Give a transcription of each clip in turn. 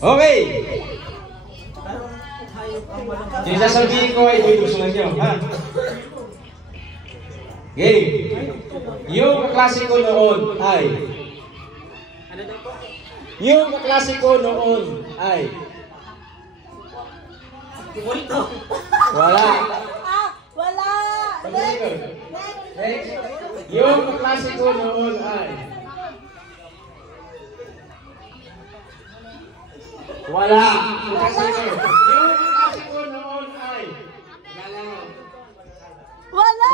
Okay. Yung sasabihin ko ay ibubusungan nyo, ha? Okay. Yung kaklase ko noon ay... Yung kaklase ko noon ay... Wala. Wala. Next. Yung kaklase ko noon ay... Wala. Yung kaklase ko noon ay... Wala. Wala.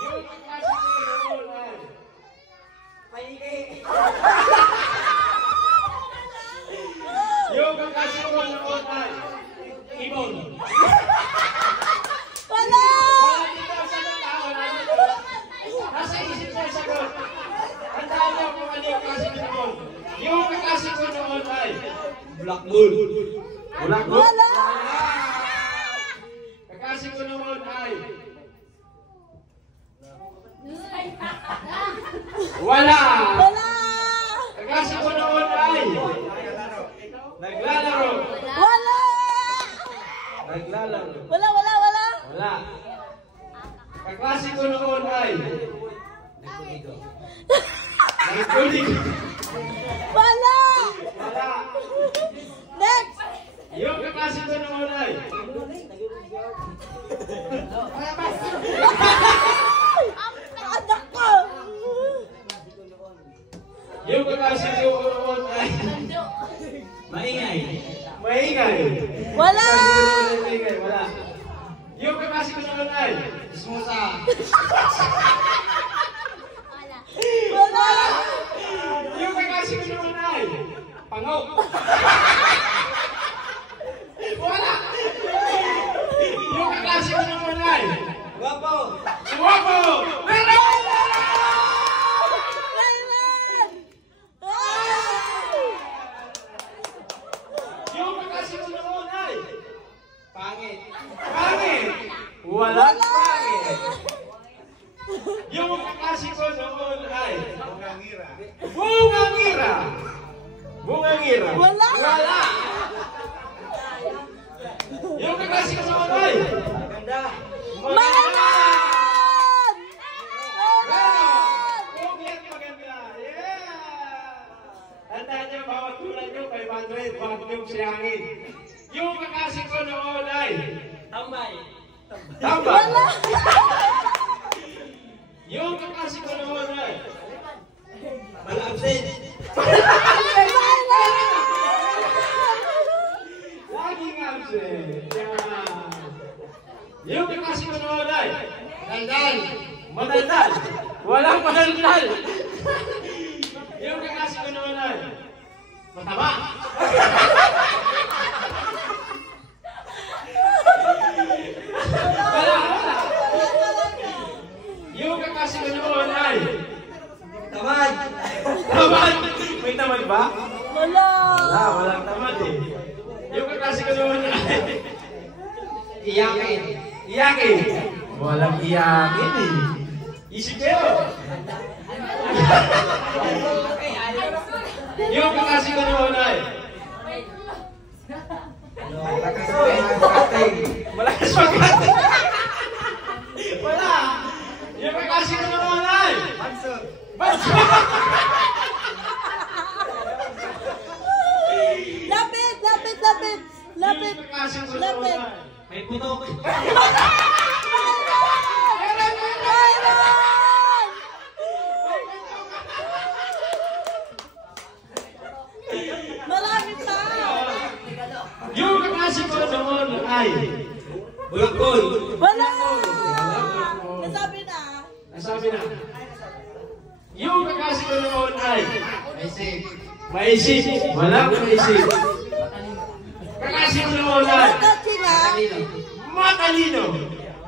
Yung kaklase ko noon ay... Yung kaklase ko noon ay... Ibon. Wala. Nasa isip sa sagot. Tandaan niyo kung ano yung klase ko noon. Yung kaklase ko noon ay... Black Bull. Black Bull? Wala. Kaklase ko noon ay... Wala. Wala. Kaklase ko noon ay... Naglalaro. Wala. Naglalaro. Wala. Wala. Kaklase ko noon ay... Nagkulig. Wala. Wala. Next. Yung kaklase ko noon ay... Anak ko. Yung kaklase ko noon ay... Maingay. Maingay. Wala. Maingay. Wala. Yung kaklase ko noon ay... Smusa. Wala. Yung kaklase ko noon ay... Pangaw. Wala. Yung kaklase ko noon ay... Guwapo. Guwapo. Meron! Yung kaklase ko noon ay... Pangit. Pangit. Wala. Pangit. Yung kaklase ko noon ay... Bungangira. Bungangira. Bungangira. Wala. Wala. Yung kaklase ko noon ay... Maganda. Meron! Meron! Maganda. Yeah! Tandaan niyo, bawat tulad niyo, 500, bawat yung siyangin. Yung kaklase ko noon ay... Tambay. Tambay. Wala. Yung kaklase ko noon ay... Malabsin. Laging absent. Yung kaklase ko noon ay... Madaldal. Madaldal. Walang madaldal. Yung kaklase ko noon ay... Mataba. Wala. Yung kaklase ko noon ay... Tamad. Tamad. May tamad ba? Wala. Wala, walang tamad eh. Yung kaklase ko noon ay... Iyakin. Iyakin. Walang iyakin eh. Isip kayo. Yung kaklase ko noon ay... Malakas mag-ating. Wala. Yung kaklase ko noon ay... Bansot. Bansot. Lapit. Yung kaklase ko noon ay... May putok. Marami pa. Yung kaklase ko noon ay... Bulakol. Wala. Nasabi na. Nasabi na. Yung kaklase ko noon ay... Maisip. Maisip. Walang maisip. Kaklase ko noon ay... Matalino.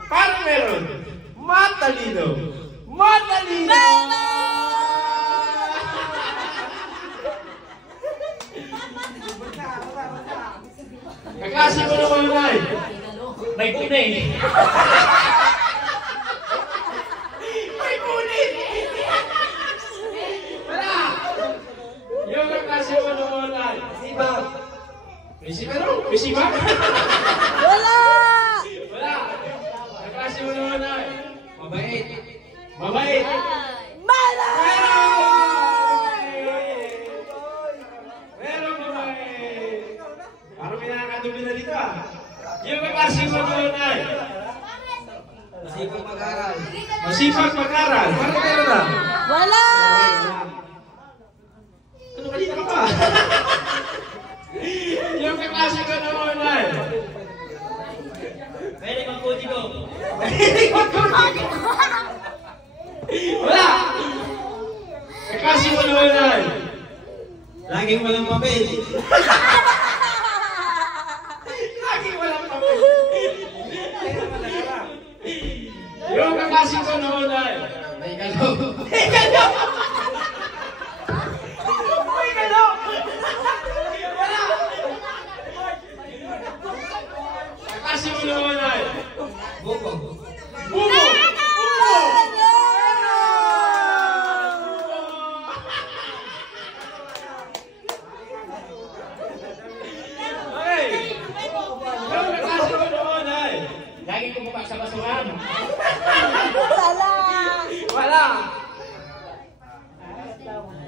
Parang meron. Matalino. Matalino. Kaklase ko noon ay... May kuning. May kuning. Wala. Yung kaklase Kaklase mo naman ay. Sibag. Misibag ano? Misibag? Wala! Wala. Kaklase mo naman ay. Mabait. Mabait. Meron! Meron mabait. Parang may nakakadumi na dito ah. Yung kaklase mo naman ay. Masipag mag-aral. Masipag mag-aral. Parang meron na. Wala! Ano kanina ka pa? Yung kaklase ko naman ay. Pwede mag-puti ko. Wala! Kaklase mo naman ay. Laging walang papel. Lagi walang papel. Yung kaklase ko naman ay. May galo. May galo! May galo! Wala! Kaklase mo naman ay. Buko. Bubo! Okay! Yung kaklase ko naman ay. Lagi kumuha sa basuhan. Wala! Wala!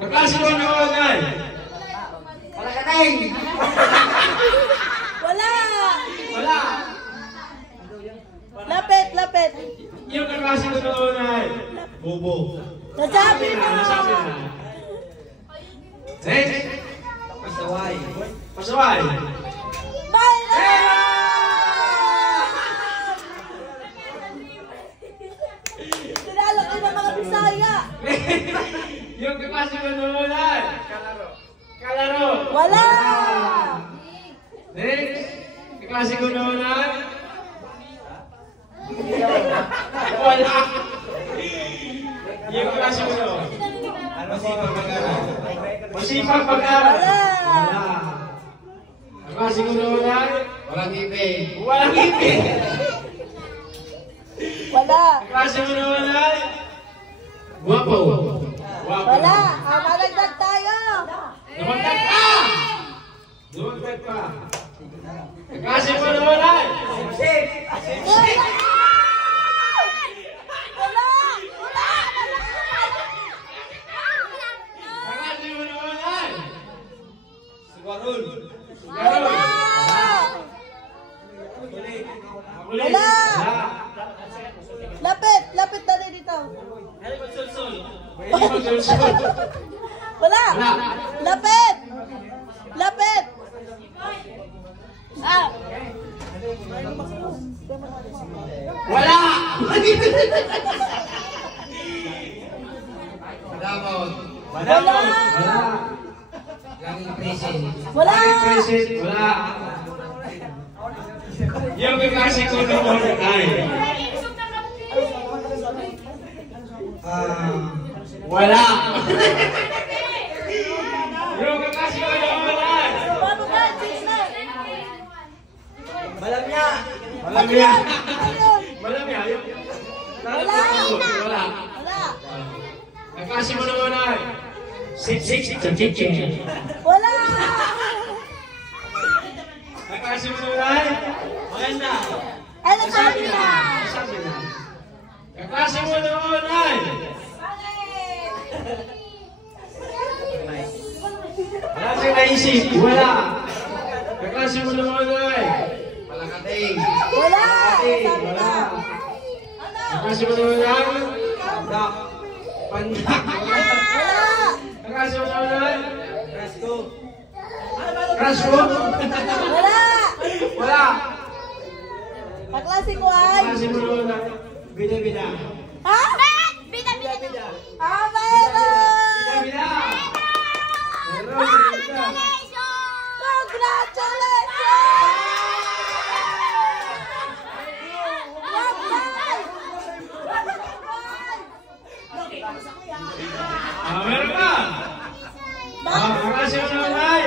Kaklase mo naman ay. Palakating. Wala! Wala! Lapit, lapit. Yung kaklase ko naman ay. Bobo. Nasabi mo! Nasabi na. Next! Pasaway. Pasaway! Meron! Sinalo ko ng mga Bisaya. Yung kaklase ko naman ay. Kalaro. Kalaro. Wala! Next! Kaklase ko naman ay. Wala! Yung kaklase ko naman. Masipag mag-aral. Masipag pag-aral. Wala! Wala! Kaklase ko naman ay. Walang ibig. Walang ibig! Wala! Kaklase mo naman ay. Guwapo. Guwapo. Wala! Malagdag tayo! Dumagdag pa! Dumagdag pa. Kaklase mo naman ay. Wala! Wala! Wala! Kaklase mo naman ay. Suwarol. Wala! Makulit. Wala! Lapit! Lapit na rin dito. Ano ba sulsul? Pwede magsulsul. Wala! Wala. Lapit! Lapit! Ah! Wala! Damot. Wala! Wala! Laging present. Wala! Laging present. Wala! Yung kaklase ko naman ay. Wala! Yung kaklase ko naman ay. Paano ba? Sister! Malamya. Malamya! Ayun! Malamya! Wala! Wala! Wala! Kaklase mo naman ay. Sik-sik sa chicken. Wala! Kaklase mo naman ay. Maganda. Ano sabi na? Sabi na. Kaklase mo naman ay. Wala siyang naisip. Wala. Kaklase mo naman ay. Palakating. Wala! Sabi Wala. na. Kaklase mo naman ay. Pandak. Pandak. Wala! Kaklase mo naman ay. Presko. Crush mo? Wala! Wala. Kaklase ko ay... Kaklase mo naman ay. Bida-bida. Ha? Bida-bida. Ah, meron! Bida-bida. Meron. Bida-bida. Meron ka. Kaklase mo naman ay.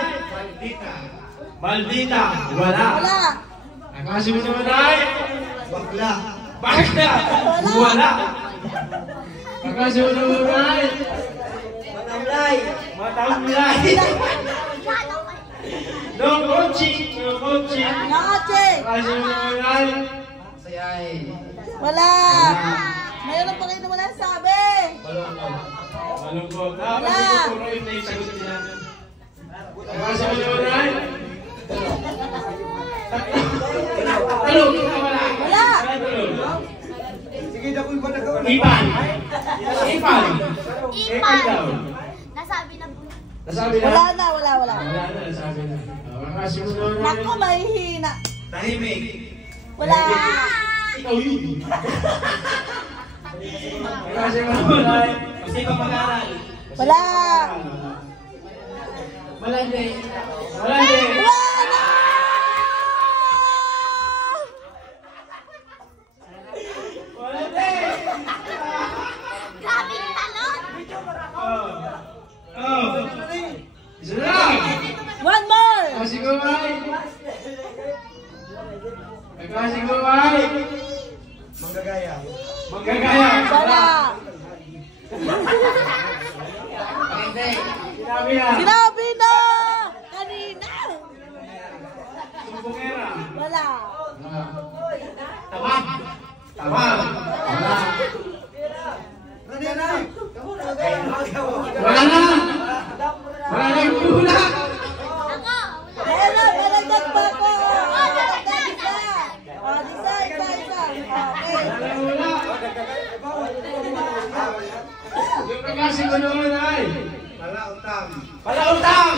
Maldita. Wala. Wala! Kaklase mo naman ay. Bakla. Bakla. Wala. Kaklase mo naman ay. Matamlay. Matamlay. Matamlay. No coaching. No coaching. Nakache. Kasi matamlay. Sayahin. Wala. Mayroon pa kayo na wala sabi. Malungkot. Wala. Kasi puro yun na yung sagot niya. Kasi matamlay. Talong. Wala. Wala. Sige, dapoy pa nagawa. Ipan. Ipan. Ipan daw. Nasabi na po. Nasabi na? Wala na, wala. Wala na, nasabi na. Kasi mo naman. Naku, mahihina. Tahimik. Wala. Ikaw yun. Kasi mo naman. Kasi pa mag-aral. Wala. Malandi. Malandi. Wala. Malandi. Grabe yung talon! Oh. Isa lang. One more. Kasi ko ay. Kasi ko ay. Manggagaya. Magkagaya. Wala. Sinabi na. Sinabi na. Kanina. Sumbongera. Wala. Tamam. Tamam. Wala. Wala na. Wala na yung hula. Ako! Meron, malagdag pa ko. Malagdag isa. O, isa. Okay. Wala. Yung kakasi ko noon ay. Wala utang. Wala utang.